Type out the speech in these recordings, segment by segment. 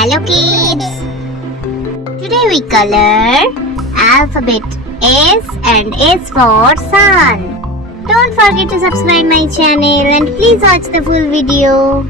Hello kids! Today we color alphabet S and S for sun. Don't forget to subscribe my channel and please watch the full video.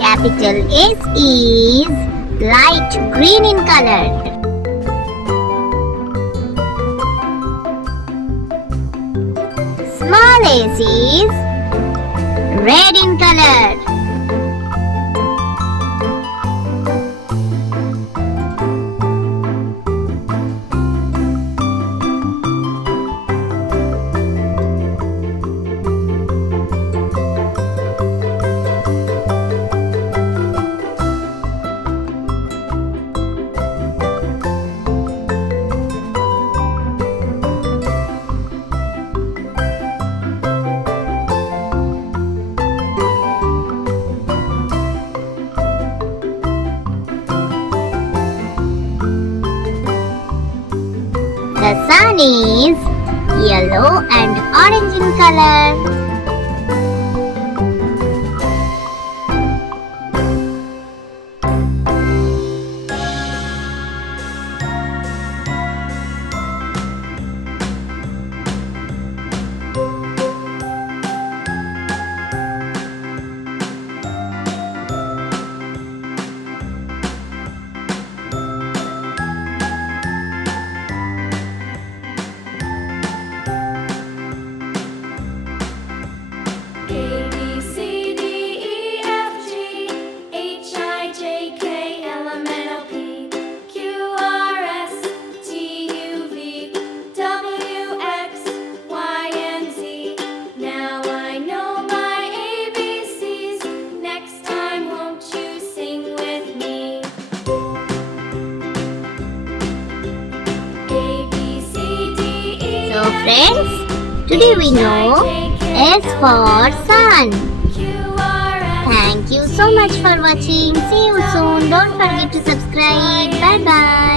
Capital S is light green in color. Small s is red in color. The sun is yellow and orange in color. So friends, today we know S for sun. Thank you so much for watching. See you soon. Don't forget to subscribe. Bye bye.